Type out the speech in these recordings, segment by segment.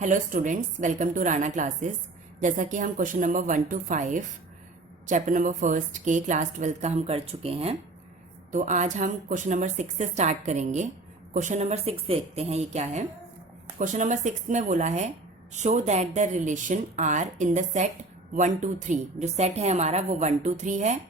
Hello students, welcome to Rana classes. जैसा कि हम question number 1 to 5 chapter number first के क्लास 12 का हम कर चुके हैं, तो आज हम क्वेश्चन नंबर 6 से स्टार्ट करेंगे। क्वेश्चन नंबर 6 देखते हैं ये क्या है। क्वेश्चन नंबर 6 में बोला है show that the relation R in the set 1 to 3। जो सेट है हमारा वो 1 to 3 है।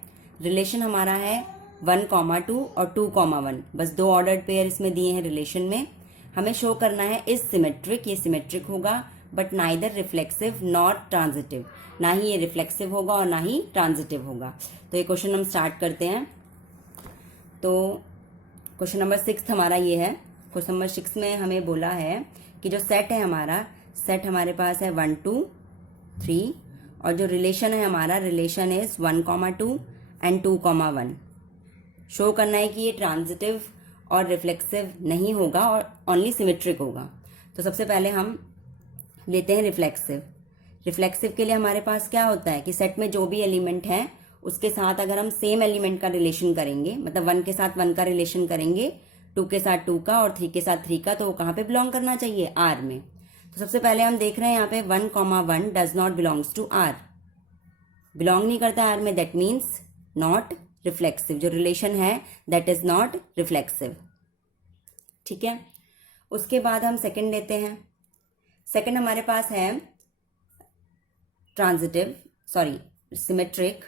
रिलेशन हमारा है 1, 2 और 2, 1। बस दो ऑर्डर्ड पेयर इसमें दिए हैं रिलेशन में। हमें शो करना है इज सिमेट्रिक, ये सिमेट्रिक होगा but neither reflexive not transitive, ना ही ये रिफ्लेक्सिव होगा और ना ही ट्रांजिटिव होगा। तो ये क्वेश्चन हम स्टार्ट करते हैं। तो क्वेश्चन नंबर 6 हमारा ये है। क्वेश्चन नंबर 6 में हमें बोला है कि जो सेट है हमारा, सेट हमारे पास है 1 2 3 और जो रिलेशन है हमारा, रिलेशन इज 1, 2 एंड 2, 1। शो करना है कि ये ट्रांजिटिव और रिफ्लेक्सिव नहीं होगा और ओनली सिमेट्रिक होगा। तो सबसे पहले हम लेते हैं रिफ्लेक्सिव। रिफ्लेक्सिव के लिए हमारे पास क्या होता है कि सेट में जो भी एलिमेंट है उसके साथ अगर हम सेम एलिमेंट का रिलेशन करेंगे, मतलब 1 के साथ 1 का रिलेशन करेंगे, 2 के साथ 2 का और 3 के साथ 3 का, तो वो कहाँ पे बिलोंग करना चाहिए? आर में। तो सबसे पहले हम देख रहे हैं यहाँ पे 1, 1 does not belongs to R, belong नहीं करता आर में। That means not reflexive. जो रिलेशन है दैट इज नॉट रिफ्लेक्सिव। ठीक है। उसके बाद हम सेकंड लेते हैं। सेकंड हमारे पास है सिमेट्रिक।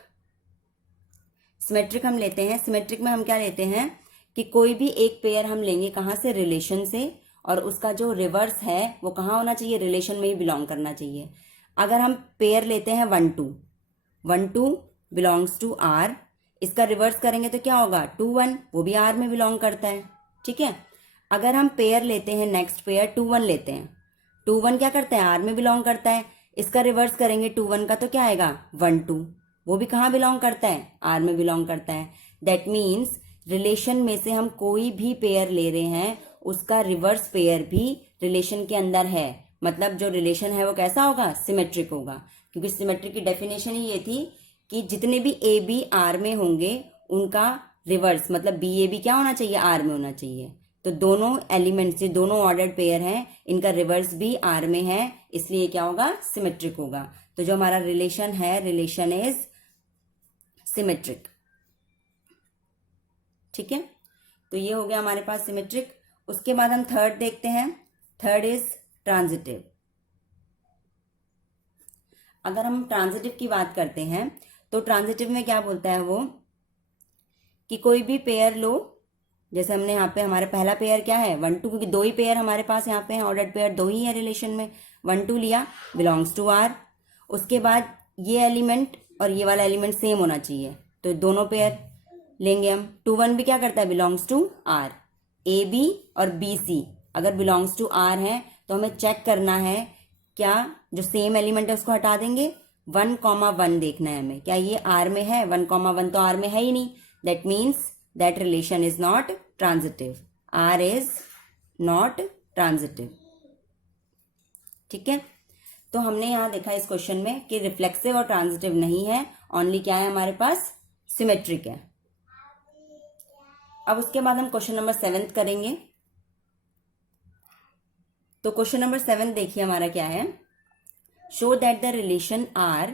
सिमेट्रिक हम लेते हैं। सिमेट्रिक में हम क्या लेते हैं कि कोई भी एक पेयर हम लेंगे, कहाँ से? रिलेशन से, और उसका जो रिवर्स है वो कहाँ होना चाहिए? रिलेशन में ही बिलोंग करना चाहिए। अगर हम पेयर लेते हैं 1 2 बिलोंग्स टू आर, इसका रिवर्स करेंगे तो क्या होगा? 2 1, वो भी आर में बिलोंग करता है। ठीक है। अगर हम पेयर लेते हैं, नेक्स्ट पेयर 2 1 लेते हैं, 2 1 क्या करता है? आर में बिलोंग करता है। इसका रिवर्स करेंगे 2 1 का तो क्या आएगा? 1 2, वो भी कहाँ बिलोंग करता है? आर में बिलोंग करता है। दैट मीन्स रिलेशन में से हम कोई भी पेयर ले रहे हैं, उसका रिवर्स पेयर भी रिलेशन के अंदर है। मतलब जो रिलेशन है वो कैसा होगा? सिमेट्रिक होगा। क्योंकि सिमेट्रिक की डेफिनेशन ही ये थी कि जितने भी ए बी आर में होंगे उनका रिवर्स, मतलब बी ए बी क्या होना चाहिए? आर में होना चाहिए। तो दोनों एलिमेंट्स, जो दोनों ऑर्डर्ड पेयर हैं, इनका रिवर्स भी आर में है, इसलिए क्या होगा? सिमेट्रिक होगा। तो जो हमारा रिलेशन है, रिलेशन इज सिमेट्रिक। ठीक है। तो ये हो गया हमारे पास सिमेट्रिक। उसके बाद हम थर्ड देखते हैं। Third is transitive. अगर हम ट्रांजिटिव की बात करते हैं तो ट्रांजिटिव में क्या बोलता है वो कि कोई भी पेयर लो। जैसे हमने यहाँ पे, हमारा पहला पेयर क्या है? 1 2, क्योंकि दो ही पेयर हमारे पास यहाँ पे हैं, ऑर्डर्ड पेयर दो ही है रिलेशन में। 1 2 लिया, बिलोंग्स टू आर। उसके बाद ये एलिमेंट और ये वाला एलिमेंट सेम होना चाहिए, तो दोनों पेयर लेंगे हम। 2 1 भी क्या करता है? Belongs to R. A B और बी सी अगर बिलोंग्स टू आर है तो हमें चेक करना है क्या जो सेम एलिमेंट है उसको हटा देंगे। 1, 1 देखना है हमें, क्या ये आर में है? 1, 1 तो आर में है ही नहीं। That means that relation is not transitive. R is not transitive. ठीक है। तो हमने यहां देखा इस क्वेश्चन में कि रिफ्लेक्सिव और ट्रांजिटिव नहीं है, ओनली क्या है हमारे पास? सिमेट्रिक है। अब उसके बाद हम क्वेश्चन नंबर 7 करेंगे। तो क्वेश्चन नंबर 7 देखिए हमारा क्या है। Show that the relation R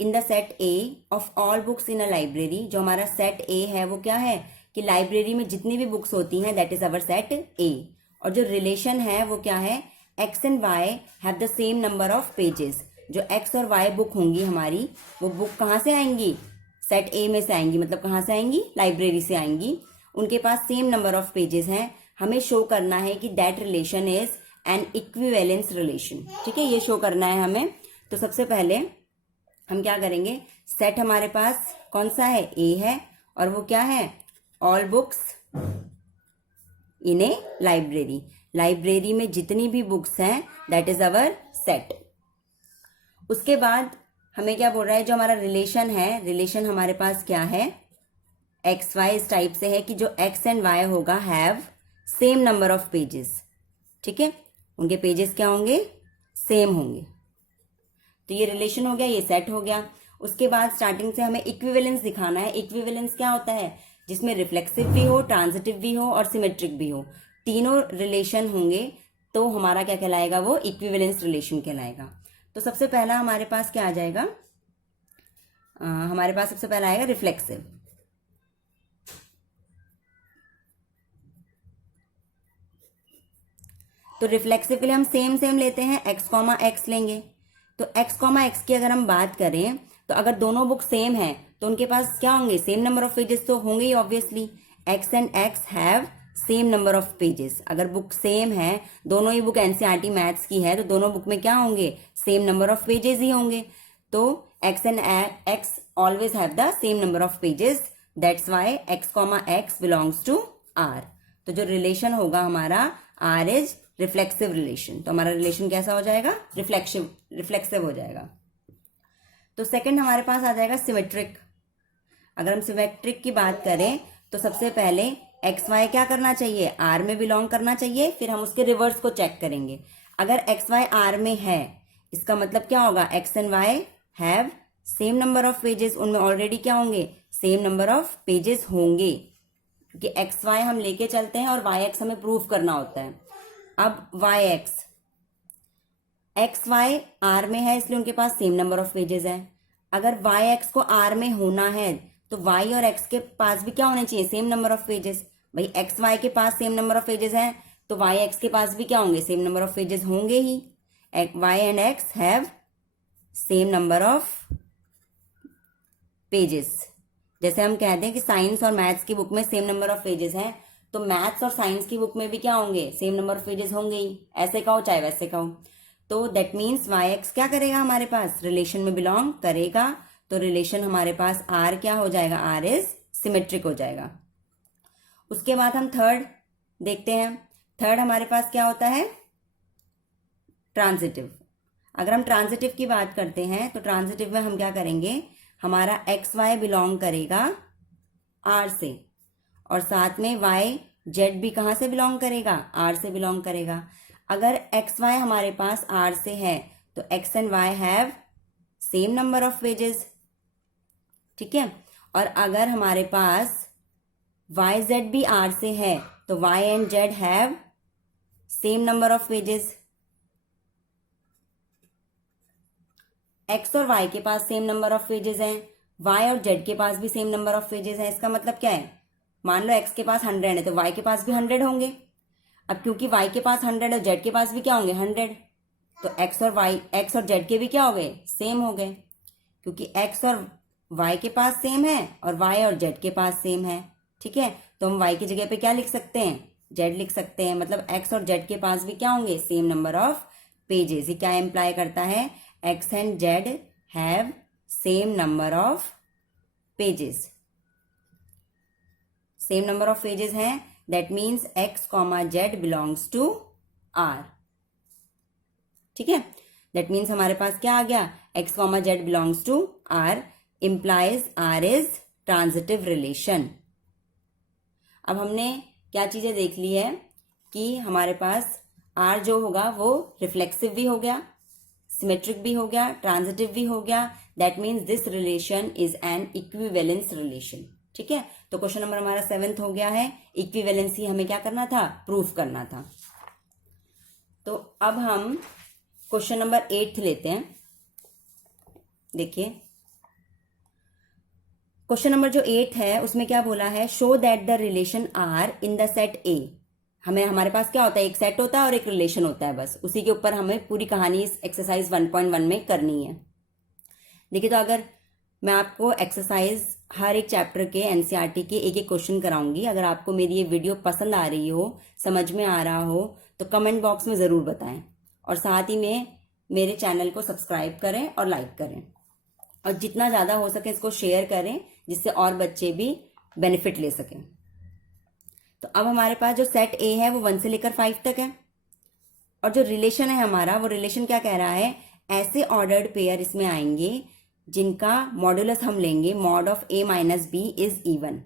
in the set A of all books in a library. जो हमारा सेट ए है वो क्या है कि लाइब्रेरी में जितनी भी बुक्स होती हैं, दैट इज अवर सेट ए। और जो रिलेशन है वो क्या है? X and Y have the same number of pages. जो एक्स और वाई बुक होंगी हमारी, वो बुक कहाँ से आएंगी? सेट ए में से आएंगी। मतलब कहाँ से आएंगी? लाइब्रेरी से आएंगी। उनके पास सेम नंबर ऑफ पेजेस हैं। हमें शो करना है कि that relation is an equivalence relation. ठीक है, ये शो करना है हमें। तो सबसे पहले हम क्या करेंगे? सेट हमारे पास कौन सा है? ए है, और वो क्या है? ऑल बुक्स इन ए लाइब्रेरी। लाइब्रेरी में जितनी भी बुक्स हैं दैट इज अवर सेट। उसके बाद हमें क्या बोल रहा है? जो हमारा रिलेशन है, रिलेशन हमारे पास क्या है? एक्स वाई इस टाइप से है कि जो एक्स एंड वाई होगा have same number of pages. ठीक है, उनके पेजेस क्या होंगे? सेम होंगे। तो ये रिलेशन हो गया, ये सेट हो गया। उसके बाद स्टार्टिंग से हमें इक्विवेलेंस दिखाना है। इक्विवेलेंस क्या होता है? जिसमें रिफ्लेक्सिव भी हो, ट्रांजिटिव भी हो और सिमेट्रिक भी हो। तीनों रिलेशन होंगे तो हमारा क्या कहलाएगा, वो इक्विवेलेंस रिलेशन कहलाएगा। तो सबसे पहला हमारे पास क्या आ जाएगा, हमारे पास सबसे पहला आएगा रिफ्लेक्सिव। तो रिफ्लेक्सिव के लिए हम सेम लेते हैं, x कॉमा एक्स लेंगे। तो x कॉमा एक्स की अगर हम बात करें तो अगर दोनों बुक सेम है तो उनके पास क्या होंगे, सेम नंबर ऑफ पेजेस तो होंगे ही obviously. x and x have same number of pages. अगर बुक सेम है, दोनों ही बुक एनसीईआरटी मैथ्स की है, तो दोनों बुक में क्या होंगे, सेम नंबर ऑफ पेजेस ही होंगे। तो x and x always have the same number of pages, that's why x comma X belongs to r। तो जो रिलेशन होगा हमारा r इज रिफ्लेक्सिव रिलेशन। तो हमारा रिलेशन कैसा हो जाएगा, रिफ्लेक्सिव हो जाएगा। तो सेकंड हमारे पास आ जाएगा सिमेट्रिक। अगर हम सिमेट्रिक की बात करें तो सबसे पहले एक्स वाई क्या करना चाहिए, आर में बिलोंग करना चाहिए, फिर हम उसके रिवर्स को चेक करेंगे। अगर एक्स वाई आर में है, इसका मतलब क्या होगा, x and Y have same number of pages, उनमें ऑलरेडी क्या होंगे, सेम नंबर ऑफ पेजेस होंगे, क्योंकि एक्स वाई हम लेके चलते हैं और वाई एक्स हमें प्रूव करना होता है। अब Y X, X Y R में है इसलिए उनके पास सेम नंबर ऑफ पेजेस है। अगर वाई एक्स को आर में होना है तो वाई और एक्स के पास भी क्या होने चाहिए, सेम नंबर ऑफ पेजेस। भाई एक्स वाई के पास सेम नंबर ऑफ पेजेस है तो वाई एक्स के पास भी क्या होंगे, सेम नंबर ऑफ पेजेस होंगे ही। Y and X have same number of pages. जैसे हम कहते हैं कि साइंस और मैथ्स की बुक में सेम नंबर ऑफ पेजेस हैं, तो मैथ्स और साइंस की बुक में भी क्या होंगे, सेम नंबर ऑफ पेजेस होंगे ही, ऐसे कहो चाहे वैसे कहो। तो दैट मीन्स वाई एक्स क्या करेगा, हमारे पास रिलेशन में बिलोंग करेगा। तो रिलेशन हमारे पास आर क्या हो जाएगा, आर इज सिमेट्रिक हो जाएगा। उसके बाद हम थर्ड देखते हैं। थर्ड हमारे पास क्या होता है, ट्रांजिटिव। अगर हम ट्रांजिटिव की बात करते हैं तो ट्रांजिटिव में हम क्या करेंगे, हमारा एक्स वाई बिलोंग करेगा आर से, और साथ में वाई जेड भी कहाँ से बिलोंग करेगा, आर से बिलोंग करेगा। अगर एक्स वाई हमारे पास आर से है तो X and Y have same number of pages, ठीक है। और अगर हमारे पास वाई जेड भी आर से है तो Y and Z have same number of pages. X और वाई के पास सेम नंबर ऑफ पेजेस हैं, वाई और जेड के पास भी सेम नंबर ऑफ पेजेस हैं। इसका मतलब क्या है, मान लो एक्स के पास 100 है तो वाई के पास भी 100 होंगे। अब क्योंकि वाई के पास 100 और जेड के पास भी क्या होंगे, 100, तो एक्स और जेड के भी क्या हो गए, सेम हो गए, क्योंकि एक्स और वाई के पास सेम है और वाई और जेड के पास सेम है, ठीक है। तो हम वाई की जगह पे क्या लिख सकते हैं, जेड लिख सकते हैं। मतलब एक्स और जेड के पास भी क्या होंगे, सेम नंबर ऑफ पेजेस। ये क्या इम्प्लाई करता है, X and Z have same number of pages. Same number of pages हैं, that means X comma Z belongs to R, ठीक है। दैट मीन्स हमारे पास क्या आ गया, X comma Z belongs to R, implies R is transitive relation. अब हमने क्या चीजें देख ली है कि हमारे पास आर जो होगा वो रिफ्लेक्सिव भी हो गया, सिमेट्रिक भी हो गया, ट्रांजिटिव भी हो गया। That means this relation is an equivalence relation, ठीक है। तो क्वेश्चन नंबर हमारा 7th हो गया है। इक्विवेलेंसी हमें क्या करना था, प्रूफ करना था। तो अब हम क्वेश्चन नंबर 8 लेते हैं। देखिए क्वेश्चन नंबर जो 8 है उसमें क्या बोला है, show that the relation R in the set A. हमें हमारे पास क्या होता है, एक सेट होता है और एक रिलेशन होता है, बस उसी के ऊपर हमें पूरी कहानी इस एक्सरसाइज 1.1 में करनी है। देखिए तो अगर मैं आपको एक्सरसाइज हर एक चैप्टर के एनसीईआरटी के एक एक क्वेश्चन कराऊंगी। अगर आपको मेरी ये वीडियो पसंद आ रही हो, समझ में आ रहा हो, तो कमेंट बॉक्स में ज़रूर बताएं, और साथ ही में मेरे चैनल को सब्सक्राइब करें और लाइक करें, और जितना ज़्यादा हो सके इसको शेयर करें, जिससे और बच्चे भी बेनिफिट ले सकें। तो अब हमारे पास जो सेट ए है वो 1 से लेकर 5 तक है, और जो रिलेशन है हमारा, वो रिलेशन क्या कह रहा है, ऐसे ऑर्डर्ड पेयर इसमें आएंगे जिनका मॉडुलस हम लेंगे mod of A minus B is even,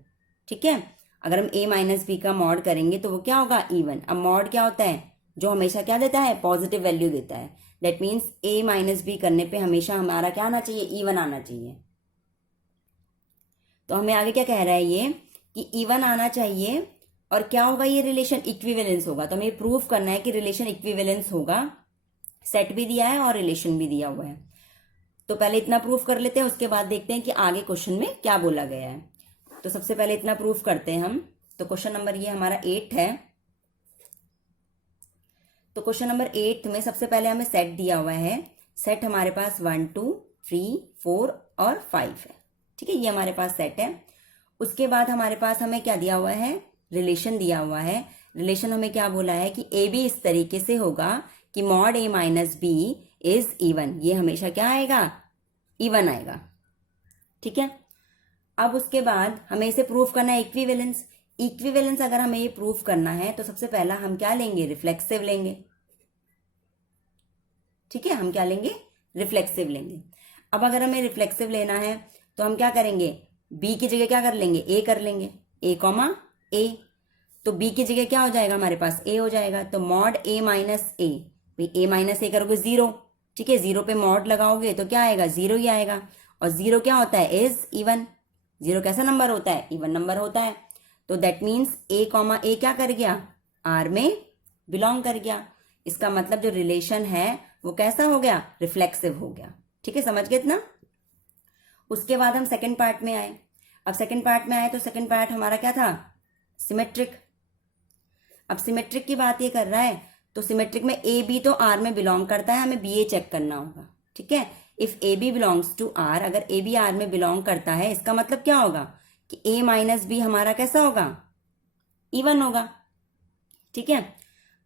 ठीक है। अगर हम ए माइनस बी का मॉड करेंगे तो वो क्या होगा, इवन। अब मॉड क्या होता है, जो हमेशा क्या देता है, पॉजिटिव वैल्यू देता है। That means A minus B करने पे हमेशा हमारा क्या आना चाहिए, इवन आना चाहिए। तो हमें आगे क्या कह रहा है ये, कि इवन आना चाहिए और क्या होगा, ये रिलेशन इक्विवेलेंस होगा। तो हमें प्रूव करना है कि रिलेशन इक्विवेलेंस होगा। सेट भी दिया है और रिलेशन भी दिया हुआ है। तो पहले इतना प्रूफ कर लेते हैं, उसके बाद देखते हैं कि आगे क्वेश्चन में क्या बोला गया है। तो सबसे पहले इतना प्रूफ करते हैं हम। तो क्वेश्चन नंबर ये हमारा 8 है। तो क्वेश्चन नंबर 8 में सबसे पहले हमें सेट दिया हुआ है। सेट हमारे पास 1 2 3 4 और 5 है। ठीक है, ये हमारे पास सेट है। उसके बाद हमारे पास हमें क्या दिया हुआ है, रिलेशन दिया हुआ है। रिलेशन हमें क्या बोला है कि ए बी इस तरीके से होगा कि mod A minus B is even. ये हमेशा क्या आएगा, इवन आएगा। ठीक है, अब उसके बाद हमें इसे प्रूफ करना है इक्विवेलेंस। इक्विवेलेंस अगर हमें ये प्रूफ करना है तो सबसे पहला हम क्या लेंगे, रिफ्लेक्सिव लेंगे। ठीक है, हम क्या लेंगे, रिफ्लेक्सिव लेंगे। अब अगर हमें रिफ्लेक्सिव लेना है तो हम क्या करेंगे, बी की जगह क्या कर लेंगे, ए कर लेंगे, ए कॉमा ए। तो बी की जगह क्या हो जाएगा, हमारे पास ए हो जाएगा। तो मॉड ए माइनस ए, भाई ए माइनस ए करोगे 0। ठीक है, 0 पे मॉड लगाओगे तो क्या आएगा, 0 ही आएगा। और 0 क्या होता है, इज इवन। 0 कैसा नंबर होता है, इवन नंबर होता है। तो दैट मीन्स ए कॉमा ए क्या कर गया, आर में बिलोंग कर गया। इसका मतलब जो रिलेशन है वो कैसा हो गया, रिफ्लेक्सिव हो गया। ठीक है, समझ गए इतना। उसके बाद हम सेकंड पार्ट में आए। अब सेकंड पार्ट में आए तो सेकंड पार्ट हमारा क्या था, सिमेट्रिक। अब सिमेट्रिक की बात ये कर रहा है तो सिमेट्रिक में ए बी तो आर में बिलोंग करता है, हमें बी ए चेक करना होगा। ठीक है, if A B belongs to R, अगर ए बी आर में बिलोंग करता है इसका मतलब क्या होगा कि ए माइनस बी हमारा कैसा होगा, इवन होगा। ठीक है,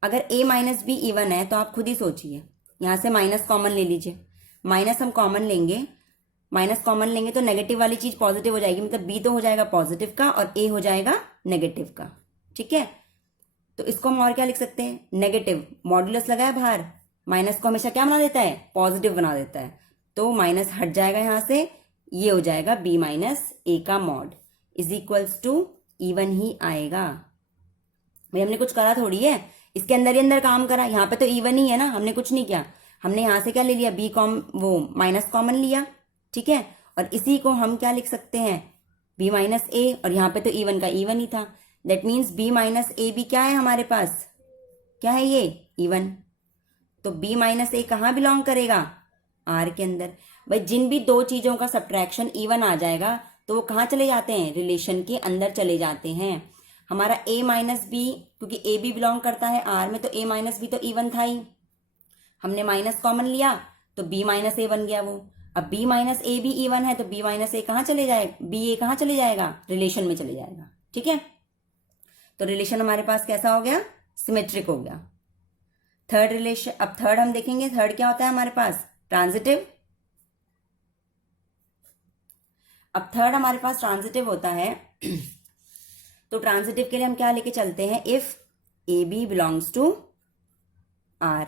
अगर ए माइनस बी इवन है तो आप खुद ही सोचिए, यहां से माइनस कॉमन ले लीजिए। माइनस हम कॉमन लेंगे, माइनस कॉमन लेंगे तो नेगेटिव वाली चीज पॉजिटिव हो जाएगी, मतलब बी तो हो जाएगा पॉजिटिव का और ए हो जाएगा नेगेटिव का। ठीक है, तो इसको हम और क्या लिख सकते हैं, नेगेटिव। मॉड्यूलस लगाया बाहर, माइनस को हमेशा क्या बना देता है, पॉजिटिव बना देता है। तो माइनस हट जाएगा यहां से, ये हो जाएगा बी माइनस ए का mod is equals to even ही आएगा। भाई हमने कुछ करा थोड़ी है, इसके अंदर ही अंदर काम करा। यहाँ पे तो इवन ही है ना, हमने कुछ नहीं किया। हमने यहां से क्या ले लिया, बी कॉम वो माइनस कॉमन लिया। ठीक है, और इसी को हम क्या लिख सकते हैं, बी माइनस ए, और यहाँ पे तो इवन का इवन ही था। दैट मीन्स बी माइनस ए भी क्या है हमारे पास, क्या है ये, इवन। तो बी माइनस ए कहाँ बिलोंग करेगा, आर के अंदर। भाई जिन भी दो चीजों का सब्ट्रैक्शन इवन आ जाएगा तो वो कहाँ चले जाते हैं, रिलेशन के अंदर चले जाते हैं। हमारा ए माइनस बी, क्योंकि ए बी बिलोंग करता है आर में, तो ए माइनस बी तो इवन था ही। हमने माइनस कॉमन लिया तो बी माइनस ए बन गया वो। अब बी माइनस ए भी इवन है तो बी माइनस ए कहाँ चले जाएगा, बी ए कहाँ चले जाएगा, रिलेशन में चले जाएगा। ठीक है, तो रिलेशन हमारे पास कैसा हो गया, सिमेट्रिक हो गया। थर्ड रिलेशन, अब थर्ड हम देखेंगे। थर्ड क्या होता है हमारे पास, ट्रांजिटिव। अब थर्ड हमारे पास ट्रांजिटिव होता है। तो ट्रांजिटिव के लिए हम क्या लेके चलते हैं, if A B belongs to R.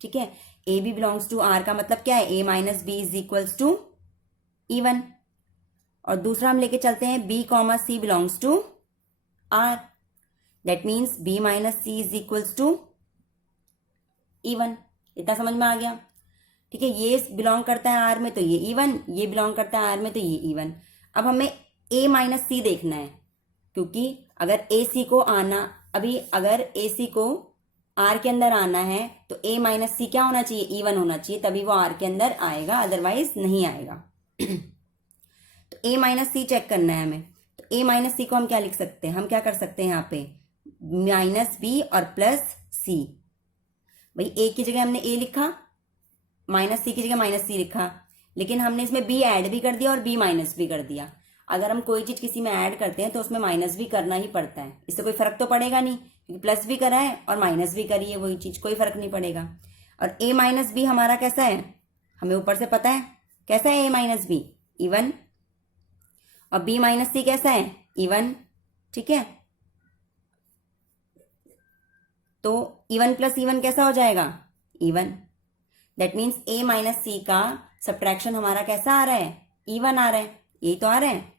ठीक है, A B belongs to R का मतलब क्या है, A minus B is equals to even. और दूसरा हम लेके चलते हैं B comma C belongs to R. That means B minus C is equals to even. इतना समझ में आ गया। ठीक है, ये बिलोंग करता है आर में तो ये इवन, ये बिलोंग करता है आर में तो ये इवन। अब हमें ए माइनस सी देखना है, क्योंकि अगर ए सी को आना, अभी अगर ए सी को आर के अंदर आना है तो ए माइनस सी क्या होना चाहिए, इवन होना चाहिए, तभी वो आर के अंदर आएगा, अदरवाइज नहीं आएगा। तो ए माइनस सी चेक करना है हमें। तो ए माइनस सी को हम क्या लिख सकते हैं, हम क्या कर सकते हैं यहाँ पे, माइनस बी और प्लस सी। भाई ए की जगह हमने ए लिखा, माइनस सी की जगह माइनस सी लिखा, लेकिन हमने इसमें बी ऐड भी कर दिया और बी माइनस भी कर दिया। अगर हम कोई चीज किसी में ऐड करते हैं तो उसमें माइनस भी करना ही पड़ता है, इससे कोई फर्क तो पड़ेगा नहीं, क्योंकि प्लस भी करा है और माइनस भी करी है, वही चीज, कोई फर्क नहीं पड़ेगा। और ए माइनस बी हमारा कैसा है, हमें ऊपर से पता है कैसा है, ए माइनस बी इवन, और बी माइनस सी कैसा है, इवन। ठीक है, तो इवन प्लस इवन कैसा हो जाएगा, even. That means A minus C का सब्ट्रैक्शन हमारा कैसा आ रहा है, इवन आ रहा है, यही तो आ रहा है।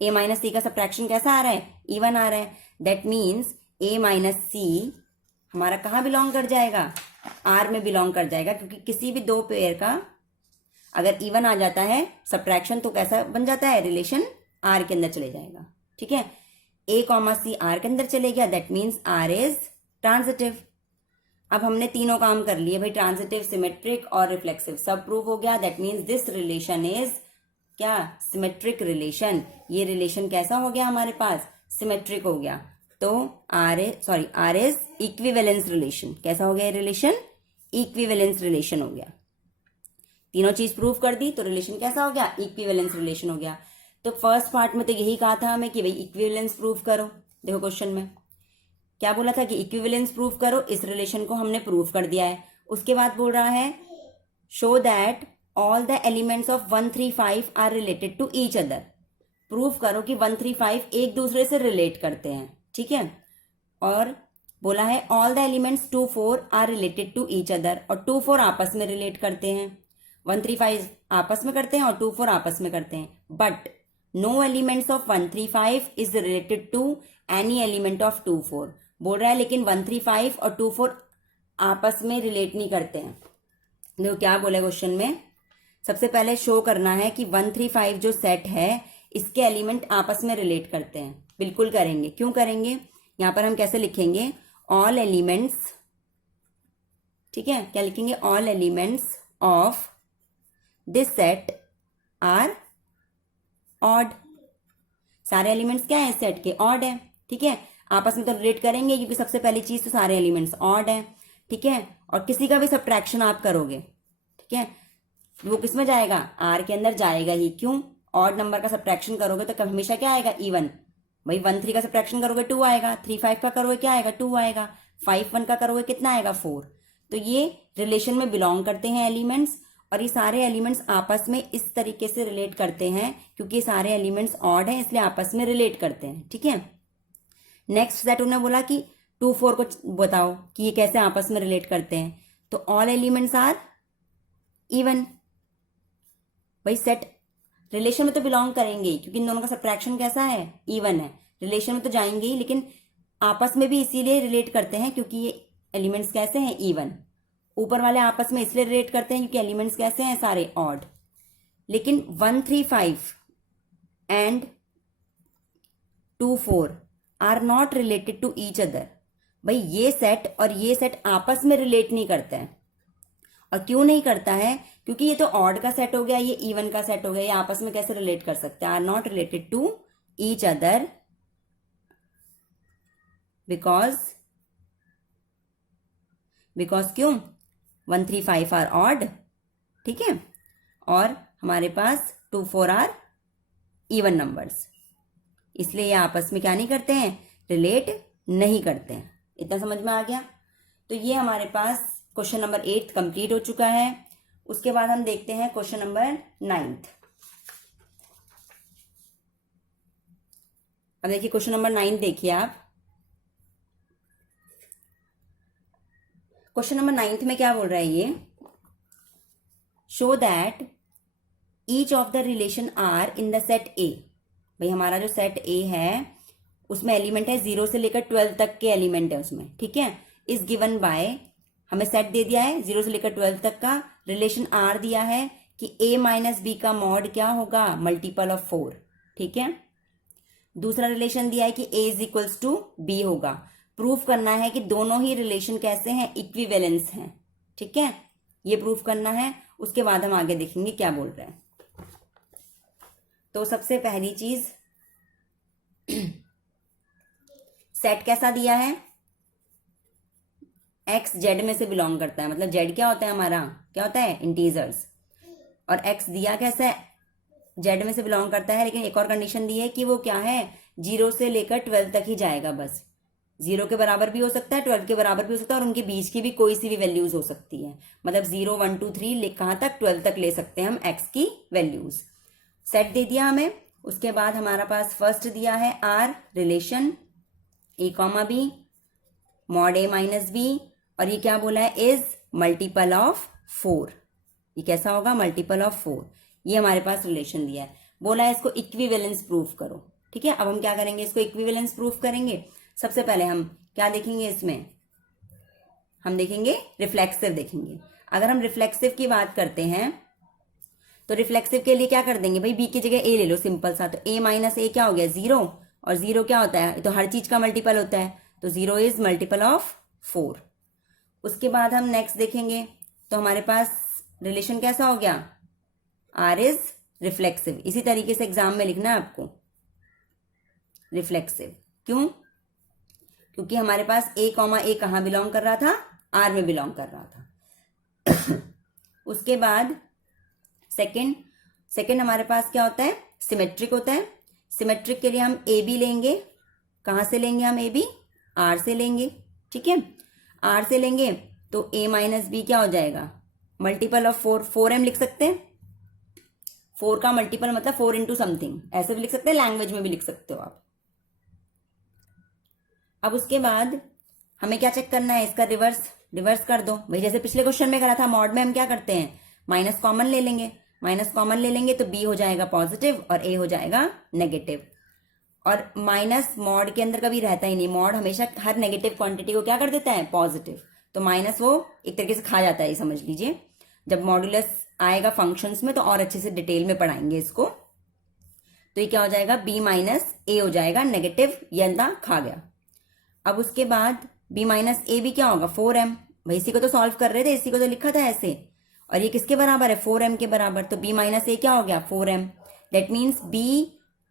ए माइनस सी का सब्ट्रैक्शन कैसा आ रहा है, इवन आ रहा है। दैट मीन्स ए माइनस सी हमारा कहाँ बिलोंग कर जाएगा, आर में बिलोंग कर जाएगा, क्योंकि किसी भी दो पेयर का अगर इवन आ जाता है सब्ट्रैक्शन तो कैसा बन जाता है, रिलेशन आर के अंदर चले जाएगा। ठीक है, ए कॉमा सी आर के अंदर चले गया, that means R is transitive. अब हमने तीनों काम कर लिए भाई, ट्रांजिटिव, सिमेट्रिक और रिफ्लेक्सिव, सब प्रूव हो गया। That means this relation is क्या, सिमेट्रिक रिलेशन। ये रिलेशन कैसा हो गया हमारे पास, सिमेट्रिक हो गया। तो आर इज इक्विवेलेंस रिलेशन। कैसा हो गया ये रिलेशन, इक्विवेलेंस रिलेशन हो गया। तीनों चीज प्रूव कर दी तो रिलेशन कैसा हो गया, इक्विवेलेंस रिलेशन हो गया। तो फर्स्ट पार्ट में तो यही कहा था हमें कि भाई इक्विवेलेंस प्रूव करो। देखो क्वेश्चन में क्या बोला था कि इक्विवेलेंस प्रूव करो, इस रिलेशन को हमने प्रूव कर दिया है। उसके बाद बोल रहा है show that all the elements of 135 are related to each other. Prove करो कि 135 एक दूसरे से रिलेट करते हैं, ठीक है। और बोला है all the elements 24 are related to each other, और 24 आपस में रिलेट करते हैं। 135 आपस में करते हैं और 24 आपस में करते हैं, but no elements of 135 is related to any element of 24। बोल रहा है लेकिन 135 और 24 आपस में रिलेट नहीं करते हैं। देखो क्या बोला क्वेश्चन में, सबसे पहले शो करना है कि 135 जो सेट है इसके एलिमेंट आपस में रिलेट करते हैं। बिल्कुल करेंगे, क्यों करेंगे, यहां पर हम कैसे लिखेंगे, ऑल एलिमेंट्स, ठीक है, क्या लिखेंगे, all elements of this set are odd. सारे एलिमेंट्स क्या है सेट के, ऑड है, ठीक है। आपस में तो रिलेट करेंगे क्योंकि सबसे पहली चीज तो सारे एलिमेंट्स ऑड है, ठीक है। और किसी का भी सब्ट्रैक्शन आप करोगे, ठीक है, वो किस में जाएगा, आर के अंदर जाएगा ही। क्यों, ऑड नंबर का सब्ट्रैक्शन करोगे तो हमेशा क्या आएगा, इवन। भाई 1 3 का सब्ट्रैक्शन करोगे 2 आएगा, 3 5 का करोगे क्या आएगा, 2 आएगा, 5 1 का करोगे कितना आएगा, 4। तो ये रिलेशन में बिलोंग करते हैं एलिमेंट्स, और ये सारे एलिमेंट्स आपस में इस तरीके से रिलेट करते हैं क्योंकि सारे एलिमेंट्स ऑड हैं इसलिए आपस में रिलेट करते हैं, ठीक है। नेक्स्ट सेट उन्होंने बोला कि 2 4 को बताओ कि ये कैसे आपस में रिलेट करते हैं। तो ऑल एलिमेंट्स आर इवन। भाई सेट रिलेशन में तो बिलोंग करेंगे ही क्योंकि इन दोनों का सब्ट्रैक्शन कैसा है, इवन है। रिलेशन में तो जाएंगे ही, लेकिन आपस में भी इसीलिए रिलेट करते हैं क्योंकि ये एलिमेंट्स कैसे हैं, इवन। ऊपर वाले आपस में इसलिए रिलेट करते हैं क्योंकि एलिमेंट्स कैसे हैं, सारे ऑड। लेकिन 135 and 24 are not related to each other. भाई ये सेट और ये सेट आपस में रिलेट नहीं करते हैं। और क्यों नहीं करता है, क्योंकि ये तो ऑड का सेट हो गया, ये इवन का सेट हो गया, ये आपस में कैसे रिलेट कर सकते हैं, are not related to each other because क्यों, 135 आर ऑड, ठीक है, और हमारे पास 2 4 आर इवन नंबर्स, इसलिए ये आपस में क्या नहीं करते हैं, रिलेट नहीं करते हैं। इतना समझ में आ गया। तो ये हमारे पास क्वेश्चन नंबर 8 कंप्लीट हो चुका है। उसके बाद हम देखते हैं क्वेश्चन नंबर 9। अब देखिए क्वेश्चन नंबर 9 देखिए आप। क्वेश्चन नंबर 9 में क्या बोल रहा है ये, show that each of the relation R in the set A. भाई हमारा जो सेट ए है उसमें एलिमेंट है 0 से लेकर 12 तक के एलिमेंट है उसमें, ठीक है। इज गिवन बाय, हमें सेट दे दिया है 0 से लेकर 12 तक का, रिलेशन आर दिया है कि a माइनस बी का मॉड क्या होगा, मल्टीपल ऑफ 4, ठीक है। दूसरा रिलेशन दिया है कि a is equals to B होगा। प्रूफ करना है कि दोनों ही रिलेशन कैसे हैं, इक्विवेलेंस हैं, ठीक है, ये प्रूफ करना है। उसके बाद हम आगे देखेंगे क्या बोल रहे हैं। तो सबसे पहली चीज सेट कैसा दिया है, एक्स जेड में से बिलोंग करता है, मतलब जेड क्या होता है हमारा, क्या होता है, इंटीजर्स। और एक्स दिया कैसा है, जेड में से बिलोंग करता है, लेकिन एक और कंडीशन दी है कि वो क्या है, 0 से लेकर 12 तक ही जाएगा बस। 0 के बराबर भी हो सकता है, 12 के बराबर भी हो सकता है, और उनके बीच की भी कोई सी भी वैल्यूज हो सकती है। मतलब 0 1 2 3 कहाँ तक, 12 तक ले सकते हैं हम एक्स की वैल्यूज। सेट दे दिया हमें। उसके बाद हमारा पास फर्स्ट दिया है R, relation A comma B, mod A minus B, और ये क्या बोला है, इज मल्टीपल ऑफ 4। ये कैसा होगा, मल्टीपल ऑफ 4। ये हमारे पास रिलेशन दिया है। बोला है इसको इक्विवेलेंस प्रूफ करो, ठीक है। अब हम क्या करेंगे, इसको इक्विवेलेंस प्रूफ करेंगे। सबसे पहले हम क्या देखेंगे, इसमें हम देखेंगे रिफ्लेक्सिव देखेंगे। अगर हम रिफ्लेक्सिव की बात करते हैं तो रिफ्लेक्सिव के लिए क्या कर देंगे, भाई बी की जगह ए ले लो, सिंपल सा। तो ए माइनस ए क्या हो गया, 0, और 0 क्या होता है, तो हर चीज़ का मल्टीपल होता है, तो 0 इज मल्टीपल ऑफ 4। उसके बाद हम नेक्स्ट देखेंगे, तो हमारे पास रिलेशन कैसा हो गया, आर इज रिफ्लेक्सिव। इसी तरीके से एग्जाम में लिखना है आपको, रिफ्लेक्सिव। क्यों, क्योंकि हमारे पास ए कॉमा ए कहाँ बिलोंग कर रहा था, आर में बिलोंग कर रहा था। उसके बाद सेकंड हमारे पास क्या होता है, सिमेट्रिक होता है। सिमेट्रिक के लिए हम ए बी लेंगे, कहाँ से लेंगे हम ए बी, आर से लेंगे, ठीक है। आर से लेंगे तो ए माइनस बी क्या हो जाएगा, मल्टीपल ऑफ 4, 4m लिख सकते हैं। 4 का मल्टीपल मतलब 4 इंटू समथिंग, ऐसे भी लिख सकते हैं, लैंग्वेज में भी लिख सकते हो आप। अब उसके बाद हमें क्या चेक करना है, इसका रिवर्स कर दो भाई, जैसे पिछले क्वेश्चन में करा था। मॉड में हम क्या करते हैं, माइनस कॉमन ले लेंगे, माइनस कॉमन ले लेंगे तो बी हो जाएगा पॉजिटिव और ए हो जाएगा नेगेटिव। और माइनस मॉड के अंदर कभी रहता ही नहीं, मॉड हमेशा हर नेगेटिव क्वांटिटी को क्या कर देता है, पॉजिटिव। तो माइनस वो एक तरीके से खा जाता है, ये समझ लीजिए। जब मॉड्यूलस आएगा फंक्शंस में तो और अच्छे से डिटेल में पढ़ाएंगे इसको। तो ये क्या हो जाएगा, बी माइनस ए हो जाएगा नेगेटिव, ये अंदर खा गया। अब उसके बाद b माइनस ए भी क्या होगा, 4m। भाई इसी को तो सॉल्व कर रहे थे, इसी को तो लिखा था ऐसे, और ये किसके बराबर है, 4m के बराबर। तो b माइनस ए क्या हो गया, 4m। That means b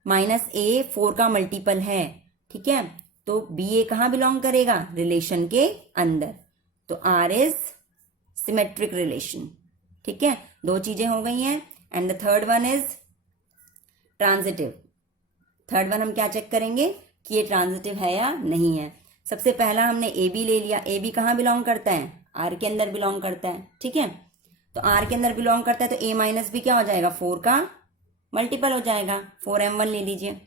minus A 4 का मल्टीपल है, ठीक है। तो b ए कहाँ बिलोंग करेगा, रिलेशन के अंदर। तो r इज सिमेट्रिक रिलेशन, ठीक है। 2 चीजें हो गई हैं। And the third one is transitive. Third one हम क्या चेक करेंगे कि ये ट्रांजिटिव है या नहीं है। सबसे पहला हमने ए बी ले लिया, ए बी कहाँ बिलोंग करता है, आर के अंदर बिलोंग करता है, ठीक है। तो आर के अंदर बिलोंग करता है तो ए माइनस बी क्या हो जाएगा, 4 का मल्टीपल हो जाएगा, 4m1 ले लीजिए।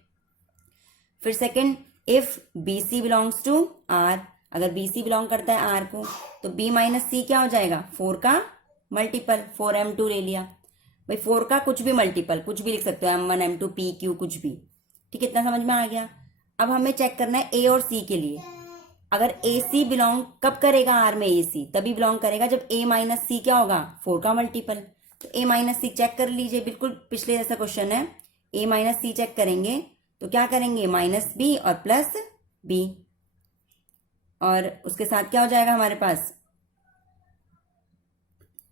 फिर second, if B C belongs to R, अगर बी सी बिलोंग करता है आर को तो बी माइनस सी क्या हो जाएगा, 4 का मल्टीपल, 4m2 ले लिया। भाई 4 का कुछ भी मल्टीपल, कुछ भी लिख सकते हो, m1 m2 p q कुछ भी, ठीक है। इतना समझ में आ गया। अब हमें चेक करना है ए और सी के लिए। अगर ए सी बिलोंग कब करेगा आर में, ए सी तभी बिलोंग करेगा जब ए माइनस सी क्या होगा, 4 का मल्टीपल। तो ए माइनस सी चेक कर लीजिए, बिल्कुल पिछले जैसा क्वेश्चन है। ए माइनस सी चेक करेंगे तो क्या करेंगे, माइनस बी और प्लस बी, और उसके साथ क्या हो जाएगा हमारे पास,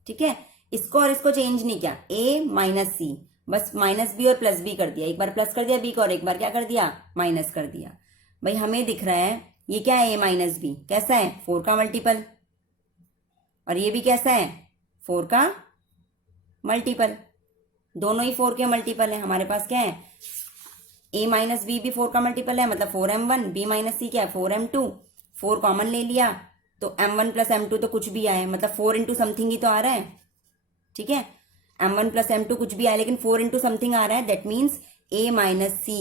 ठीक है। इसको और इसको चेंज नहीं किया, ए माइनस सी, बस माइनस बी और प्लस बी कर दिया। एक बार प्लस कर दिया बी को और एक बार क्या कर दिया, माइनस कर दिया। भाई हमें दिख रहा है ये क्या है, ए माइनस बी कैसा है, 4 का मल्टीपल, और ये भी कैसा है, 4 का मल्टीपल। दोनों ही 4 के मल्टीपल है। हमारे पास क्या है, ए माइनस बी भी 4 का मल्टीपल है, मतलब 4m1, बी माइनस सी क्या है, 4m2। 4 कॉमन ले लिया तो m1 प्लस m2 तो कुछ भी आए, मतलब 4 इंटू समथिंग ही तो आ रहा है, ठीक है। m1 प्लस m2 कुछ भी आया लेकिन 4 इंटू समथिंग आ रहा है। That means a minus C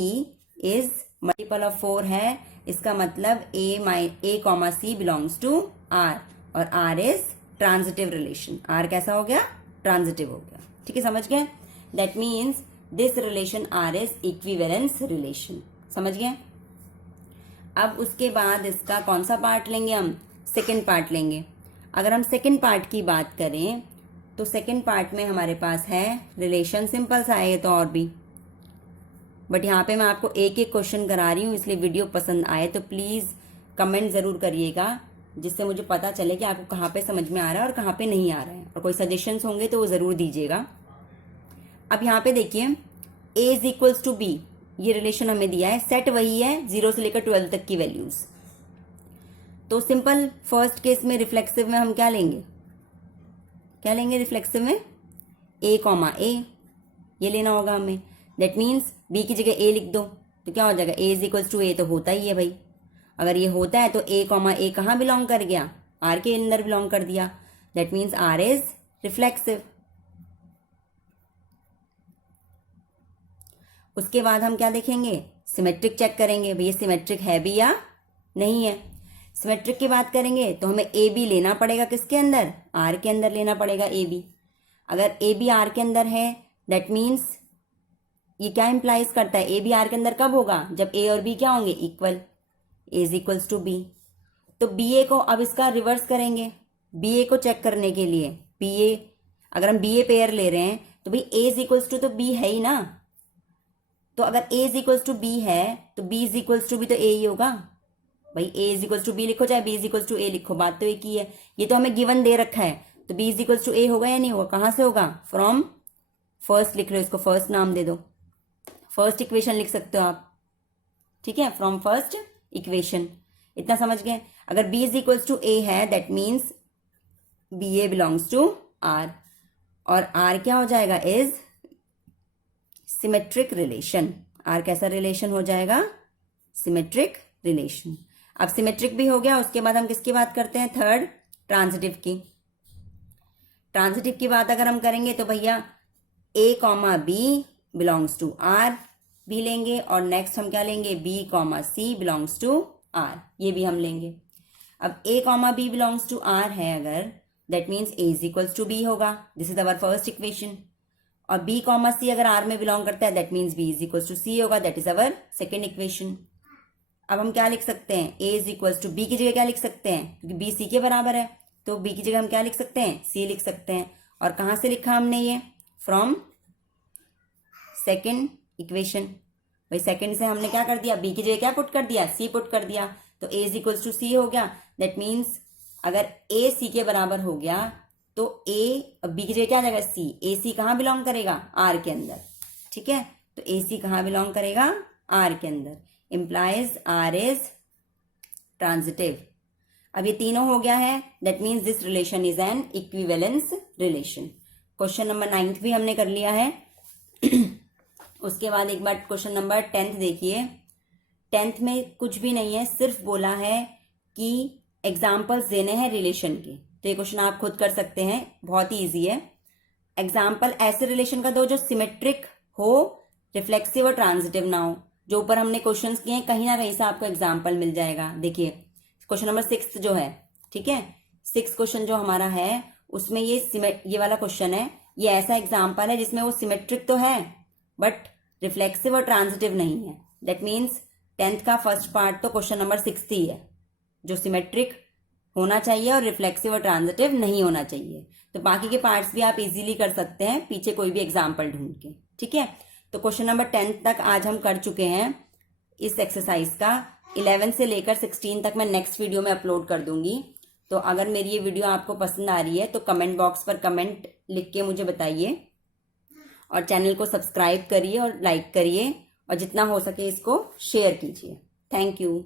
is multiple of 4 है। इसका मतलब a comma C belongs to r, और r is transitive relation. r कैसा हो गया, ट्रांजिटिव हो गया, ठीक है, समझ गए। That means this relation r is equivalence relation, समझ गए। अब उसके बाद इसका कौन सा पार्ट लेंगे हम, सेकेंड पार्ट लेंगे। अगर हम सेकेंड पार्ट की बात करें तो सेकेंड पार्ट में हमारे पास है रिलेशन, सिंपल सा है ये तो और भी, बट यहाँ पे मैं आपको एक एक क्वेश्चन करा रही हूँ, इसलिए वीडियो पसंद आए तो प्लीज़ कमेंट ज़रूर करिएगा, जिससे मुझे पता चले कि आपको कहाँ पे समझ में आ रहा है और कहाँ पे नहीं आ रहा है, और कोई सजेशंस होंगे तो वो ज़रूर दीजिएगा। अब यहाँ पे देखिए a is equals to B, ये रिलेशन हमें दिया है, सेट वही है 0 से लेकर 12 तक की वैल्यूज़। तो सिंपल फर्स्ट केस में रिफ्लेक्सिव में हम क्या लेंगे, क्या लेंगे रिफ्लेक्सिव में, a कॉमा ए, ये लेना होगा हमें। दैट मीन्स b की जगह a लिख दो तो क्या हो जाएगा, a इज इक्वल्स टू ए, तो होता ही है भाई। अगर ये होता है तो a कॉमा ए कहाँ बिलोंग कर गया, r के अंदर बिलोंग कर दिया। That means r is reflexive. उसके बाद हम क्या देखेंगे, सिमेट्रिक चेक करेंगे, भैया सिमेट्रिक है भी या नहीं है। सिमेट्रिक की बात करेंगे तो हमें ए बी लेना पड़ेगा, किसके अंदर, आर के अंदर लेना पड़ेगा ए बी। अगर ए बी आर के अंदर है दैट मीन्स ये क्या इंप्लाइज करता है, ए बी आर के अंदर कब होगा, जब ए और बी क्या होंगे, equal, A is equals to B. तो बी ए को अब इसका रिवर्स करेंगे, बी ए को चेक करने के लिए, बी ए अगर हम बी ए पेयर ले रहे हैं तो भाई ए इज इक्वल्स टू तो बी है ही ना, तो अगर a is equals to B है तो b इज इक्वल्स टू भी तो a ही होगा भाई। a is equals to B लिखो चाहे b is equals to a लिखो, बात तो एक ही है। ये तो हमें गिवन दे रखा है, तो b is equals to a होगा या नहीं होगा? कहाँ से होगा? फ्रॉम फर्स्ट लिख रहे हो, इसको फर्स्ट नाम दे दो, फर्स्ट इक्वेशन लिख सकते हो आप, ठीक है, फ्रॉम फर्स्ट इक्वेशन। इतना समझ गए? अगर b is equals to a है that means B A belongs to r, और r क्या हो जाएगा? Is symmetric relation. r कैसा रिलेशन हो जाएगा? Symmetric relation. अब सिमेट्रिक भी हो गया, उसके बाद हम किसकी बात करते हैं? थर्ड, ट्रांजिटिव की। ट्रांजिटिव की बात अगर हम करेंगे तो भैया a comma B belongs to r भी लेंगे, और नेक्स्ट हम क्या लेंगे? b comma C belongs to r, ये भी हम लेंगे। अब a comma B belongs to r है अगर, that means a is equals to b होगा, this is our first equation. और b कॉमा सी अगर r में बिलोंग करता है that means b is equals to c होगा, that is our second equation. अब हम क्या लिख सकते हैं? a is equals to b की जगह क्या लिख सकते हैं? क्योंकि b c के बराबर है, तो b की जगह हम क्या लिख सकते हैं? c लिख सकते हैं। और कहाँ से लिखा हमने ये? From second equation. भाई सेकेंड से हमने क्या कर दिया? b की जगह क्या पुट कर दिया? c पुट कर दिया, तो a is equals to c हो गया। दैट मीन्स अगर a c के बराबर हो गया तो a b की जगह क्या आ जाएगा? c। a c कहाँ बिलोंग करेगा? r के अंदर, ठीक है। तो a c कहाँ बिलोंग करेगा? r के अंदर, इम्प्लाइज r इज ट्रांजिटिव। अब ये तीनों हो गया है, that means this relation is an equivalence relation. Question number 9 भी हमने कर लिया है। उसके बाद एक बार क्वेश्चन नंबर 10 देखिए। 10 में कुछ भी नहीं है, सिर्फ बोला है कि एग्जाम्पल्स देने हैं रिलेशन के। तो ये क्वेश्चन आप खुद कर सकते हैं, बहुत ही ईजी है। एग्जाम्पल ऐसे रिलेशन का दो जो सिमेट्रिक हो, रिफ्लेक्सिव और ट्रांजिटिव ना हो। जो ऊपर हमने क्वेश्चंस किए हैं कहीं ना कहीं से आपको एग्जाम्पल मिल जाएगा। देखिए क्वेश्चन नंबर 6 जो है, ठीक है, 6 क्वेश्चन जो हमारा है उसमें ये वाला क्वेश्चन है, ये ऐसा एग्जाम्पल है जिसमें वो सिमेट्रिक तो है बट रिफ्लेक्सिव और ट्रांजिटिव नहीं है। दैट मीन्स 10th का फर्स्ट पार्ट तो क्वेश्चन नंबर 6 ही है, जो सिमेट्रिक होना चाहिए और रिफ्लेक्सिव और ट्रांजिटिव नहीं होना चाहिए। तो बाकी के पार्ट्स भी आप इजीली कर सकते हैं पीछे कोई भी एग्जाम्पल ढूंढ के, ठीक है। तो क्वेश्चन नंबर 10 तक आज हम कर चुके हैं इस एक्सरसाइज का। 11 से लेकर 16 तक मैं नेक्स्ट वीडियो में अपलोड कर दूंगी। तो अगर मेरी ये वीडियो आपको पसंद आ रही है तो कमेंट बॉक्स पर कमेंट लिख के मुझे बताइए, और चैनल को सब्सक्राइब करिए और लाइक करिए, और जितना हो सके इसको शेयर कीजिए। Thank you.